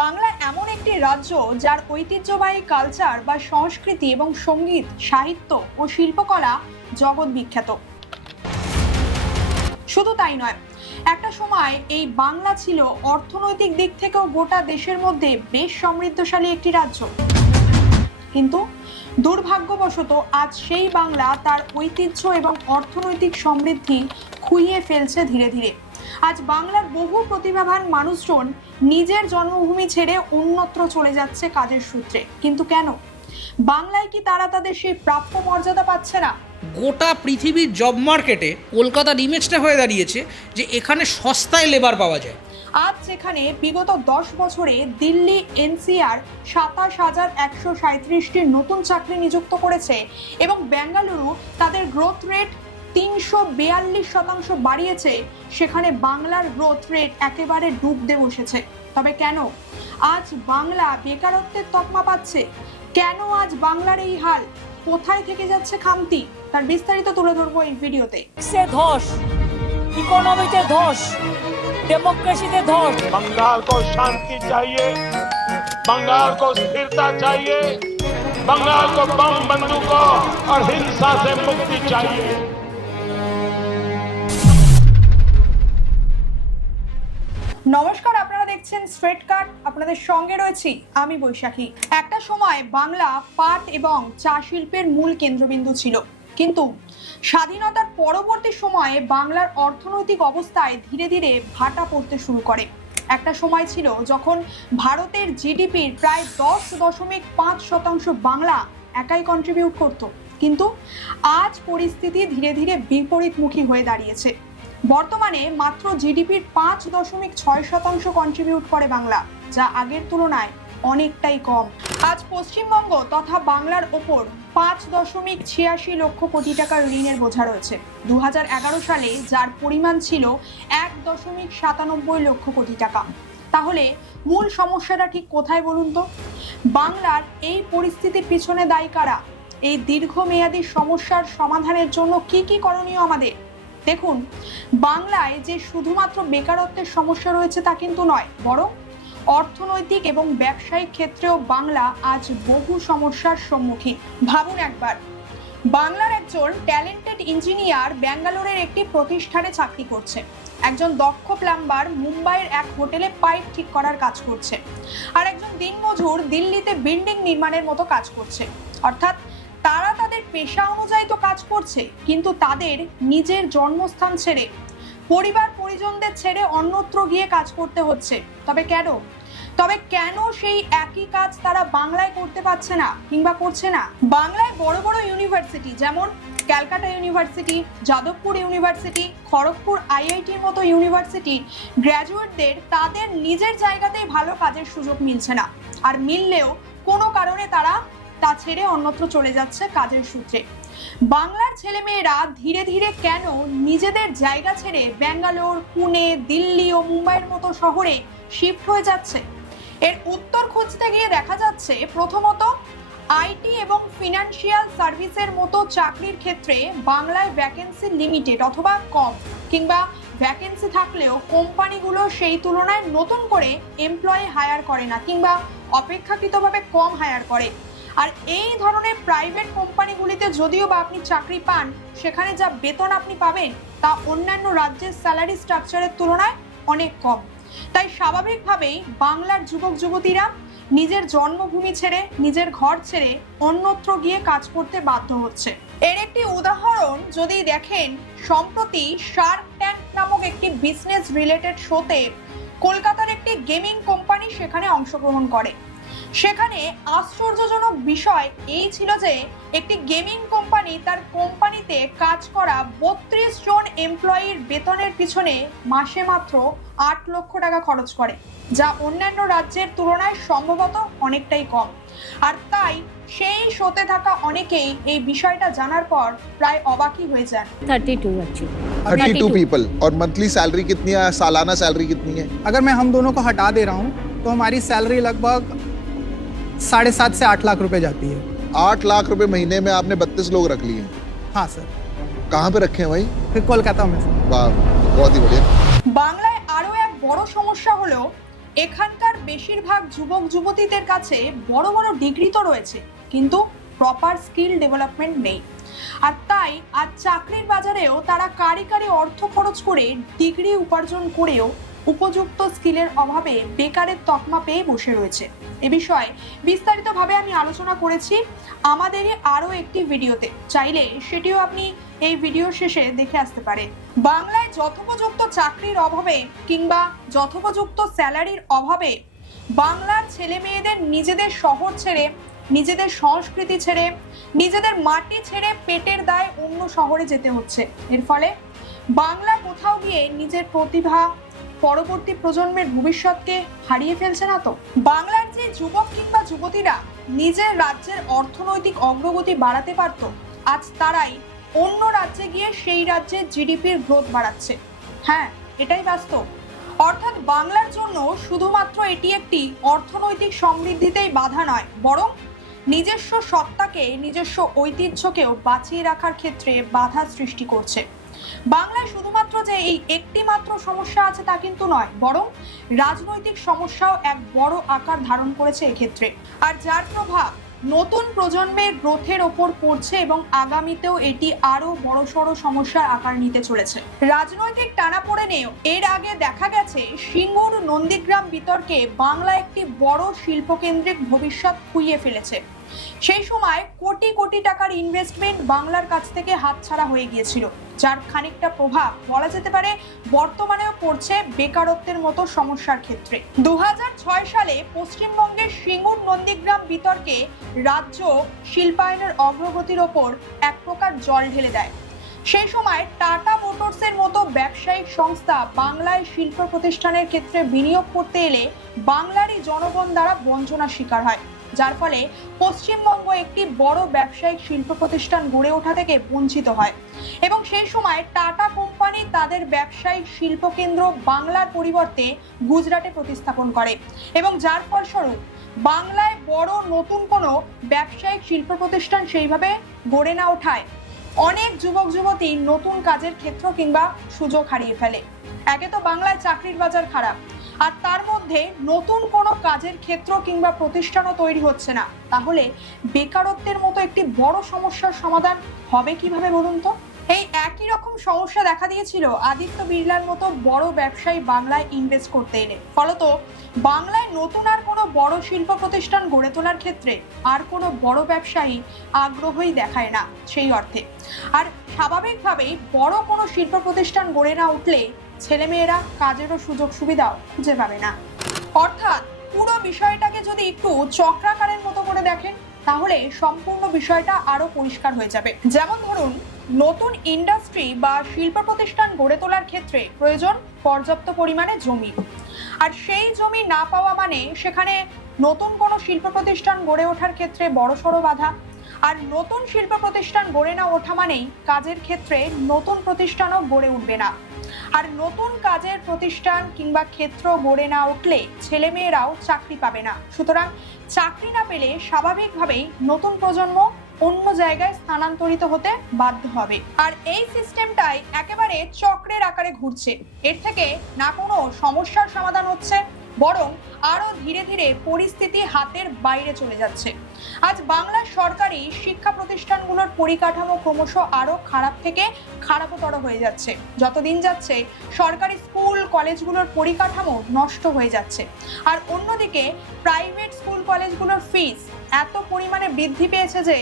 বাংলা এমন একটি রাজ্য যার ঐতিহ্যবাহী কালচার বা সংস্কৃতি এবং সংগীত, সাহিত্য ও শিল্পকলা জগৎ বিখ্যাত। শুধু তাই নয়, একটা সময় এই বাংলা ছিল অর্থনৈতিক দিক থেকেও গোটা দেশের মধ্যে বেশ সমৃদ্ধশালী একটি রাজ্য। কিন্তু দুর্ভাগ্যবশত আজ সেই বাংলা তার ঐতিহ্য এবং অর্থনৈতিক সমৃদ্ধি খুইয়ে ফেলছে ধীরে ধীরে। আজ বাংলার বহু প্রতিভাবান মানুষজন নিজের জন্মভূমি ছেড়ে অন্যত্র চলে যাচ্ছে কাজের সূত্রে। কিন্তু কেন? বাংলায় কি তারা তাদের সেই প্রাপ্য মর্যাদা পাচ্ছে না? গোটা পৃথিবীর জব মার্কেটে কলকাতার ইমেজটা হয়ে দাঁড়িয়েছে যে এখানে সস্তায় লেবার পাওয়া যায়। আজ যেখানে বিগত দশ বছরে দিল্লি এনসিআর সাতাশ হাজার একশো সাঁত্রিশটি নতুন চাকরি নিযুক্ত করেছে এবং বেঙ্গালুরু তাদের গ্রোথ রেট তিনশো বিয়াল্লিশ শতাংশ বাড়িয়েছে সেখানে বাংলার গ্রোথ রেট একেবারে ডুবতে বসেছে তবে কেন আজ বাংলা বেকারত্বের তকমা পাচ্ছে কেন আজ বাংলার এই হাল কোথায় থেকে যাচ্ছে খামতি তার বিস্তারিত তুলে ধরবো এই ভিডিওতে সে ধস ইকোনমিতে ধস ডেমোক্রেসিতে ধস बंगाल को शांति चाहिए बंगाल को स्थिरता चाहिए बंगाल को बम बंदूकों और हिंसा से मुक्ति चाहिए নমস্কার, আপনারা দেখছেন স্ট্রেট কাট আপনাদের সঙ্গে রয়েছি আমি বৈশাখী। একটা সময় বাংলা পাট এবং চা শিল্পের মূল কেন্দ্রবিন্দু ছিল। কিন্তু স্বাধীনতার পরবর্তী সময়ে বাংলার অর্থনৈতিক অবস্থায় ধীরে ধীরে ভাটা পড়তে শুরু করে। একটা সময় ছিল যখন ভারতের জিডিপির প্রায় দশ দশমিক পাঁচ শতাংশ বাংলা একাই কন্ট্রিবিউট করত। কিন্তু আজ পরিস্থিতি ধীরে ধীরে বিপরীতমুখী হয়ে দাঁড়িয়েছে। বর্তমানে মাত্র জিডিপির পাঁচ দশমিক ছয় শতাংশ কন্ট্রিবিউট করে বাংলা, যা আগের তুলনায় অনেকটাই কম। আজ পশ্চিমবঙ্গ তথা বাংলার ওপর পাঁচ দশমিক ছিয়াশি লক্ষ কোটি টাকার ঋণের বোঝা রয়েছে। দু হাজার এগারো সালে যার পরিমাণ ছিল এক দশমিক সাতানব্বই লক্ষ কোটি টাকা। তাহলে মূল সমস্যাটা ঠিক কোথায় বলুন তো? বাংলার এই পরিস্থিতির পিছনে দায়ী কারা? এই দীর্ঘমেয়াদী সমস্যার সমাধানের জন্য কি কি করণীয় আমাদের? দেখুন, বাংলায় যে শুধুমাত্র বেকারত্বের সমস্যা রয়েছে তা কিন্তু নয়, বরং অর্থনৈতিক এবং ব্যবসায়িক ক্ষেত্রেও বাংলা আজ বহু সমস্যার সম্মুখীন। ভাবুন একবার, বাংলার একজন ট্যালেন্টেড ইঞ্জিনিয়ার ব্যাঙ্গালোরের একটি প্রতিষ্ঠানে চাকরি করছে। একজন দক্ষ প্লাম্বার মুম্বাইয়ের এক হোটেলে পাইপ ঠিক করার কাজ করছে। আর একজন দিনমজুর দিল্লিতে বিল্ডিং নির্মাণের মতো কাজ করছে। অর্থাৎ তাদের পেশা অনুযায়ী তো কাজ করছে, কিন্তু তাদের নিজের জন্মস্থান ছেড়ে, পরিবার পরিজনদের ছেড়ে অন্যত্র গিয়ে কাজ করতে হচ্ছে। তবে কেন? তবে কেন সেই একই কাজ তারা বাংলায় করতে পারছে না কিংবা করছে না? বাংলায় বড় বড় ইউনিভার্সিটি যেমন Calcutta university Jadavpur university Kharagpur আইআইটির মতো ইউনিভার্সিটি গ্র্যাজুয়েটদের তাদের নিজের জায়গাতেই ভালো কাজের সুযোগ মিলছে না। আর মিললেও কোনো কারণে তারা তা ছেড়ে অন্যত্র চলে যাচ্ছে কাজের সূত্রে। বাংলার ছেলেমেয়েরা ধীরে ধীরে কেন নিজেদের জায়গা ছেড়ে ব্যাঙ্গালোর, পুনে, দিল্লি ও মুম্বাইয়ের মতো শহরে শিফট হয়ে যাচ্ছে? এর উত্তর খুঁজতে গিয়ে দেখা যাচ্ছে প্রথমত আইটি এবং ফিনান্সিয়াল সার্ভিসের মতো চাকরির ক্ষেত্রে বাংলায় ভ্যাকেন্সি লিমিটেড অথবা কম, কিংবা ভ্যাকেন্সি থাকলেও কোম্পানিগুলো সেই তুলনায় নতুন করে এমপ্লয়ি হায়ার করে না, কিংবা অপেক্ষাকৃতভাবে কম হায়ার করে। আর এই ধরনের প্রাইভেট কোম্পানিগুলিতে যদিও বা আপনি চাকরি পান, সেখানে যা বেতন আপনি পাবেন তা অন্যান্য রাজ্যের স্যালারি স্ট্রাকচারের তুলনায় অনেক কম। তাই স্বাভাবিকভাবেই বাংলার যুবক যুবতীরা নিজের জন্মভূমি ছেড়ে, নিজের ঘর ছেড়ে অন্যত্র গিয়ে কাজ করতে বাধ্য হচ্ছে। এর একটি উদাহরণ যদি দেখেন, সম্প্রতি শার্ক ট্যাঙ্ক নামক একটি বিজনেস রিলেটেড শোতে কলকাতার একটি গেমিং কোম্পানি সেখানে অংশগ্রহণ করে। সেখানে আশ্চর্যজনক বিষয় এই ছিল যে একটি গেমিং কোম্পানি তার কোম্পানিতে কাজ করা বত্রিশ জন এমপ্লয়ির বেতনের পিছনে মাসে মাত্র আট লক্ষ টাকা খরচ করে যা অন্যান্য রাজ্যের তুলনায় সম্ভবত অনেকটাই কম আর তাই সেই শোতে থাকা অনেকেই এই বিষয়টা জানার পর প্রায় অবাকই হয়ে যান thirty two actually thirty two people और मंथली सैलरी कितनी है सालाना सैलरी कितनी है अगर मैं हम दोनों को हटा दे रहा हूँ तो हमारी सैलरी लगभग साढ़े सात से आठ लाख रुपए जाती है आठ लाख रुपए महीने में आपने बत्तीस लोग रख लिए हैं हाँ सर कहाँ पे रखे हैं भाई फिर कोलकाता में सर वाह बहुत ही बढ़िया বাংলায় আরও এক বড় সমস্যা হলো এখানকার বেশিরভাগ যুবক যুবতীদের কাছে বড় বড় ডিগ্রি তো রয়েছে কিন্তু প্রপার স্কিল ডেভেলপমেন্ট নেই আর তাই আজ চাকরির বাজারেও তারা কারি কারি অর্থ খরচ করে ডিগ্রি উপার্জন করেও উপযুক্ত স্কিলের অভাবে বেকারের তকমা পেয়ে বসে রয়েছে। এ বিষয়ে বিস্তারিতভাবে আমি আলোচনা করেছি আমাদেরই আরও একটি ভিডিওতে। চাইলে সেটিও আপনি এই ভিডিও শেষে দেখে আসতে পারে বাংলায় যথোপযুক্ত চাকরির অভাবে কিংবা যথোপযুক্ত স্যালারির অভাবে বাংলার ছেলে মেয়েদের নিজেদের শহর ছেড়ে, নিজেদের সংস্কৃতি ছেড়ে, নিজেদের মাটি ছেড়ে পেটের দায় অন্য শহরে যেতে হচ্ছে। এর ফলে বাংলা কোথাও গিয়ে নিজের প্রতিভা পরবর্তী প্রজন্মের ভবিষ্যৎকে হারিয়ে ফেলছে না তো? বাংলার যে যুবক কিংবা যুবতীরা নিজের রাজ্যের অর্থনৈতিক অগ্রগতি বাড়াতে পারত, আজ তারাই অন্য রাজ্যে গিয়ে সেই রাজ্যের জিডিপির গ্রোথ বাড়াচ্ছে। হ্যাঁ এটাই বাস্তব। অর্থাৎ বাংলার জন্য শুধুমাত্র এটি একটি অর্থনৈতিক সমৃদ্ধিতেই বাধা নয়, বরং নিজস্ব সত্তাকে, নিজস্ব ঐতিহ্যকেও বাঁচিয়ে রাখার ক্ষেত্রে বাধা সৃষ্টি করছে। বাংলায় শুধুমাত্র যে এই একটি মাত্র সমস্যা আছে তা কিন্তু নয়, বরং রাজনৈতিক সমস্যাও এক বড় আকার ধারণ করেছে এক্ষেত্রে। আর যার প্রভাব নতুন প্রজন্মের গ্রোথের ওপর পড়ছে এবং আগামীতেও এটি আরও বড়সড় সমস্যার আকার নিতে চলেছে। রাজনৈতিক টানাপোড়েনেও এর আগে দেখা গেছে সিঙ্গুর নন্দীগ্রাম বিতর্কে বাংলা একটি বড় শিল্পকেন্দ্রিক ভবিষ্যৎ খুইয়ে ফেলেছে। সেই সময় কোটি কোটি টাকার ইনভেস্টমেন্ট বাংলার কাছ থেকে হাতছাড়া হয়ে গিয়েছিল, যার খানিকটা প্রভাব বলা যেতে পারে বর্তমানেও পড়ছে বেকারত্বের মতো সমস্যার ক্ষেত্রে। দুহাজার ছয় সালে পশ্চিমবঙ্গের সিঙ্গুর নন্দীগ্রাম বিতর্কে রাজ্য শিল্পায়নের অগ্রগতির ওপর এক প্রকার জল ঢেলে দেয়। সেই সময় টাটা মোটরসের মতো ব্যবসায়িক সংস্থা বাংলায় শিল্প প্রতিষ্ঠানের ক্ষেত্রে বিনিয়োগ করতে এলে বাংলারই জনগণ দ্বারা বঞ্চনার শিকার হয়। যার ফলে পশ্চিমবঙ্গ একটি বড় ব্যবসায়িক শিল্প প্রতিষ্ঠান গড়ে ওঠা থেকে বঞ্চিত হয়। এবং সেই সময় টাটা কোম্পানি তাদের ব্যবসায়িক শিল্পকেন্দ্র বাংলার পরিবর্তে গুজরাটে প্রতিস্থাপন করে। এবং যার ফলস্বরূপ বাংলায় বড় নতুন কোনো ব্যবসায়িক শিল্প প্রতিষ্ঠান সেইভাবে গড়ে না ওঠায়। অনেক যুবক যুবতী নতুন কাজের ক্ষেত্র কিংবা সুযোগ হারিয়ে ফেলে। একে তো বাংলায় চাকরির বাজার খারাপ। আর তার মধ্যে নতুন কোনো কাজের ক্ষেত্র কিংবা প্রতিষ্ঠানও তৈরি হচ্ছে না। তাহলে বেকারত্বের মতো একটি বড় সমস্যার সমাধান হবে কীভাবে বলুন তো? এই একই রকম সমস্যা দেখা দিয়েছিল আদিত্য বিড়লার মতো বড় ব্যবসায়ী বাংলায় ইনভেস্ট করতে এলে ফলত বাংলায় নতুন আর কোনো বড় শিল্প প্রতিষ্ঠান গড়ে তোলার ক্ষেত্রে আর কোনো বড় ব্যবসায়ী আগ্রহই দেখায় না সেই অর্থে। আর স্বাভাবিকভাবেই বড় কোনো শিল্প প্রতিষ্ঠান গড়ে না উঠলে ছেলেমেয়েরা কাজেরও সুযোগ সুবিধাও খুঁজে পাবে না। অর্থাৎ পুরো বিষয়টাকে যদি একটু চক্রাকারের মতো করে দেখেন, তাহলে সম্পূর্ণ বিষয়টা আরও পরিষ্কার হয়ে যাবে। যেমন ধরুন, নতুন ইন্ডাস্ট্রি বা শিল্প প্রতিষ্ঠান গড়ে তোলার ক্ষেত্রে প্রয়োজন পর্যাপ্ত পরিমাণে জমি। আর সেই জমি না পাওয়া মানে সেখানে নতুন কোনো শিল্প প্রতিষ্ঠান গড়ে ওঠার ক্ষেত্রে বড়সড় বাধা। আর নতুন শিল্প প্রতিষ্ঠান গড়ে না ওঠা মানেই কাজের ক্ষেত্রে নতুন প্রতিষ্ঠানও গড়ে উঠবে না। আর নতুন কাজের প্রতিষ্ঠান কিংবা ক্ষেত্র গড়ে না উঠলে ছেলেমেয়েরাও চাকরি পাবে না। সুতরাং চাকরি না পেলে স্বাভাবিকভাবেই নতুন প্রজন্ম অন্য জায়গায় স্থানান্তরিত হতে বাধ্য হবে। আর এই সিস্টেমটাই একেবারে চক্রের আকারে ঘুরছে। এর থেকে না কোনো সমস্যার সমাধান হচ্ছে, বরং আরও ধীরে ধীরে পরিস্থিতি হাতের বাইরে চলে যাচ্ছে। আজ বাংলা সরকারি শিক্ষা প্রতিষ্ঠানগুলোর পরিকাঠামো ক্রমশ আরও খারাপ থেকে খারাপতর হয়ে যাচ্ছে। যতদিন যাচ্ছে, সরকারি স্কুল, কলেজগুলোর পরিকাঠামো নষ্ট হয়ে যাচ্ছে। আর অন্যদিকে, প্রাইভেট স্কুল, কলেজগুলোর ফিস এত পরিমাণে বৃদ্ধি পেয়েছে যে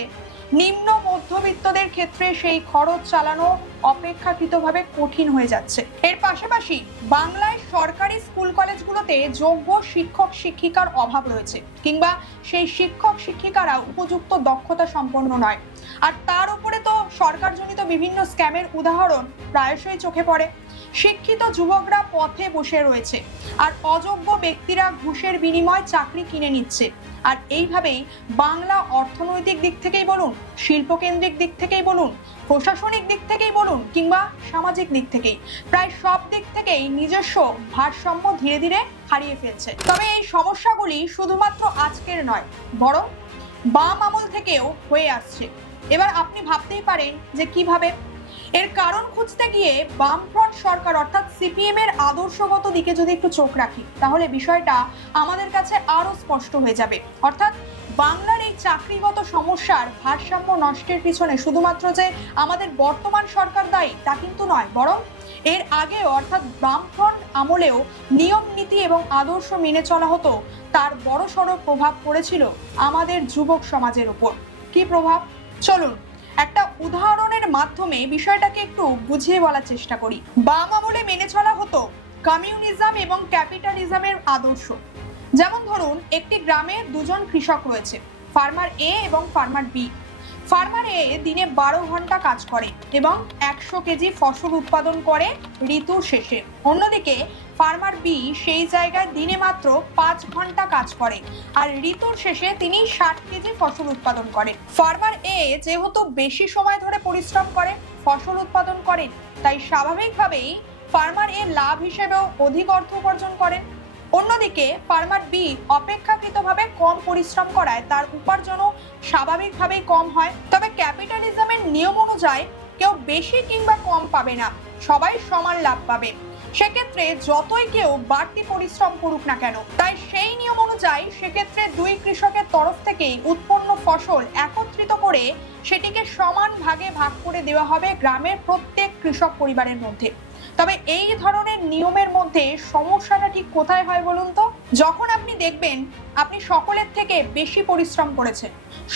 নিম্ন মধ্যবিত্তদের ক্ষেত্রে সেই খরচ চালানো অপেক্ষাকৃতভাবে কঠিন হয়ে যাচ্ছে। এর পাশাপাশি বাংলায় সরকারি স্কুল কলেজগুলোতে যোগ্য শিক্ষক শিক্ষিকার অভাব রয়েছে কিংবা সেই শিক্ষক শিক্ষিকারা উপযুক্ত দক্ষতা সম্পন্ন নয়। আর তার উপরে তো সরকারজনিত বিভিন্ন স্ক্যামের উদাহরণ প্রায়শই চোখে পড়ে। শিক্ষিত যুবকরা পথে বসে রয়েছে। আর অযোগ্য ব্যক্তিরা ঘুষের বিনিময়ে চাকরি কিনে নিচ্ছে। আর এইভাবেই বাংলা অর্থনৈতিক দিক থেকেই বলুন, শিল্পকেন্দ্রিক দিক থেকেই বলুন, প্রশাসনিক দিক থেকেই বলুন, কিংবা সামাজিক দিক থেকেই, প্রায় সব দিক থেকেই নিজস্ব ভারসাম্য ধীরে ধীরে হারিয়ে ফেলছে। তবে এই সমস্যাগুলি শুধুমাত্র আজকের নয়, বরং বাম আমল থেকেও হয়ে আসছে। এবার আপনি ভাবতেই পারেন যে কীভাবে এর কারণ খুঁজতে গিয়ে বামফ্রন্ট সরকার, অর্থাৎ সিপিএম এর আদর্শগত দিকে যদি একটু চোখ রাখি, তাহলে বিষয়টা আমাদের কাছে আরও স্পষ্ট হয়ে যাবে। অর্থাৎ বাংলার এই চাকরিগত সমস্যার ভারসাম্য নষ্টের পিছনে শুধুমাত্র যে আমাদের বর্তমান সরকার দায়ী, তা কিন্তু নয়, বরং এর আগে অর্থাৎ বামফ্রন্ট আমলেও নিয়ম, নীতি এবং আদর্শ মেনে চলা হতো, তার বড় সড় প্রভাব পড়েছিল আমাদের যুবক সমাজের উপর। কি প্রভাব? চলুন একটা উদাহরণের মাধ্যমে বিষয়টাকে একটু বুঝিয়ে বলার চেষ্টা করি। বাম আমলে মেনে চলা হতো কমিউনিজম এবং ক্যাপিটালিজমের আদর্শ। যেমন ধরুন, একটি গ্রামে দুজন কৃষক রয়েছে, ফার্মার এ এবং ফার্মার বি। ফার্মার এ দিনে বারো ঘণ্টা কাজ করে এবং একশো কেজি ফসল উৎপাদন করে ঋতুর শেষে। অন্যদিকে ফার্মার বি সেই জায়গায় দিনে মাত্র পাঁচ ঘণ্টা কাজ করে আর ঋতুর শেষে তিনি ষাট কেজি ফসল উৎপাদন করে। ফার্মার এ যেহেতু বেশি সময় ধরে পরিশ্রম করে, ফসল উৎপাদন করেন, তাই স্বাভাবিকভাবেই ফার্মার এ লাভ হিসেবেও অধিক অর্থ উপার্জন করেন। অন্যদিকে, ফার্মার বি অপেক্ষাকৃতভাবে কম পরিশ্রম করায় তার উপার্জনও স্বাভাবিকভাবেই কম হয়। তবে ক্যাপিটালিজমের নিয়ম অনুযায়ী কেউ বেশি কিংবা কম পাবে না, সবাই সমান লাভ পাবে। সেক্ষেত্রে যতই কেউ বাড়তি পরিশ্রম করুক না কেন, তাই সেই নিয়ম অনুযায়ী সেক্ষেত্রে দুই কৃষকের তরফ থেকেই উৎপন্ন ফসল একত্রিত করে সেটিকে সমান ভাগে ভাগ করে দেওয়া হবে গ্রামের প্রত্যেক কৃষক পরিবারের মধ্যে। তবে এই ধরনের নিয়মের মধ্যে সমস্যাটা ঠিক কোথায় হয় বলুন তো? যখন আপনি দেখবেন আপনি সকলের থেকে বেশি পরিশ্রম করেছেন,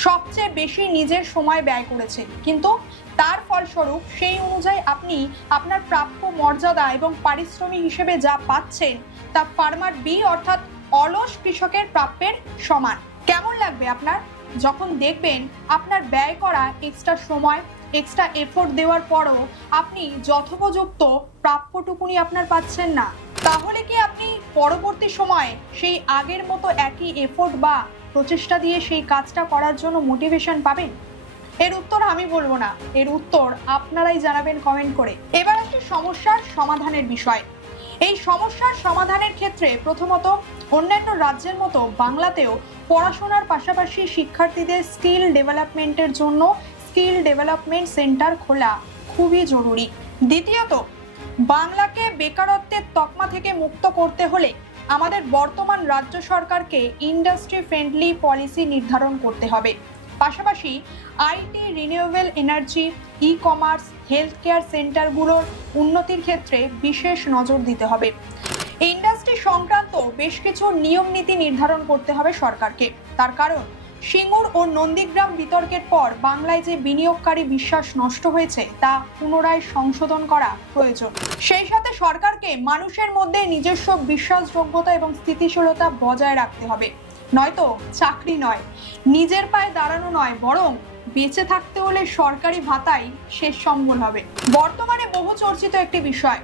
সবচেয়ে বেশি নিজের সময় ব্যয় করেছেন, কিন্তু তার ফলস্বরূপ সেই অনুযায়ী আপনি আপনার প্রাপ্য মর্যাদা এবং পারিশ্রমিক হিসেবে যা পাচ্ছেন, তা ফার্মার বি অর্থাৎ অলস কৃষকের প্রাপ্যের সমান। কেমন লাগবে আপনার? যখন দেখবেন আপনার ব্যয় করা এক্সট্রা সময় এক্সট্রা এফোর্ট দেওয়ার পরও আপনি যথোপযুক্ত প্রাপ্যটুকুনি আপনার পাচ্ছেন না। তাহলে কি আপনি পরবর্তী সময়ে সেই আগের মতো একই এফোর্ট বা প্রচেষ্টা দিয়ে সেই কাজটা করার জন্য মোটিভেশন পাবেন? এর উত্তর আমি বলব না। এর উত্তর আপনারাই জানাবেন কমেন্ট করে। এবার একটি সমস্যার সমাধানের বিষয়। এই সমস্যার সমাধানের ক্ষেত্রে প্রথমত অন্যান্য রাজ্যের মতো বাংলাতেও পড়াশোনার পাশাপাশি শিক্ষার্থীদের স্কিল ডেভেলপমেন্টের জন্য স্কিল ডেভেলপমেন্ট সেন্টার খোলা খুবই জরুরি। দ্বিতীয়ত, বাংলাকে বেকারত্বের তকমা থেকে মুক্ত করতে হলে আমাদের বর্তমান রাজ্য সরকারকে ইন্ডাস্ট্রি ফ্রেন্ডলি পলিসি নির্ধারণ করতে হবে। পাশাপাশি IT renewable energy e commerce health care সেন্টারগুলোর উন্নতির ক্ষেত্রে বিশেষ নজর দিতে হবে। ইন্ডাস্ট্রি সংক্রান্ত বেশ কিছু নিয়ম নীতি নির্ধারণ করতে হবে সরকারকে। তার কারণ সিঙ্গুর ও নন্দীগ্রাম বিতর্কের পর বাংলায় যে বিনিয়োগকারী বিশ্বাস নষ্ট হয়েছে, তা পুনরায় সংশোধন করা প্রয়োজন। সেই সাথে সরকারকে মানুষের মধ্যে নিজস্ব বিশ্বাসযোগ্যতা এবং স্থিতিশীলতা বজায় রাখতে হবে। নয়তো চাকরি নয়, নিজের পায়ে দাঁড়ানো নয়, বরং বেঁচে থাকতে হলে সরকারি ভাতাই শেষ সম্বল হবে। বর্তমানে বহু চর্চিত একটি বিষয়,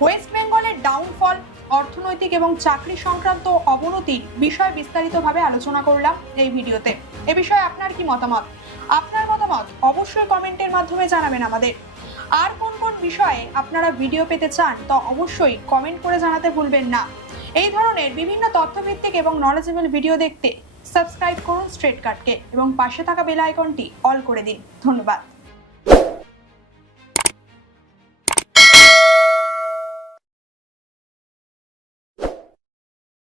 ওয়েস্ট বেঙ্গলের ডাউনফল অর্থনৈতিক এবং চাকরি সংক্রান্ত অবনতির বিষয় বিস্তারিতভাবে আলোচনা করলাম এই ভিডিওতে। এ বিষয়ে আপনার কি মতামত? আপনার মতামত অবশ্যই কমেন্টের মাধ্যমে জানাবেন আমাদের। আর কোন কোন বিষয়ে আপনারা ভিডিও পেতে চান তা অবশ্যই কমেন্ট করে জানাতে ভুলবেন না। এই ধরনের বিভিন্ন তথ্যভিত্তিক এবং নলেজেবল ভিডিও দেখতে সাবস্ক্রাইব করুন স্ট্রেট কাটকে এবং পাশে থাকা বেল আইকনটি অল করে দিন। ধন্যবাদ।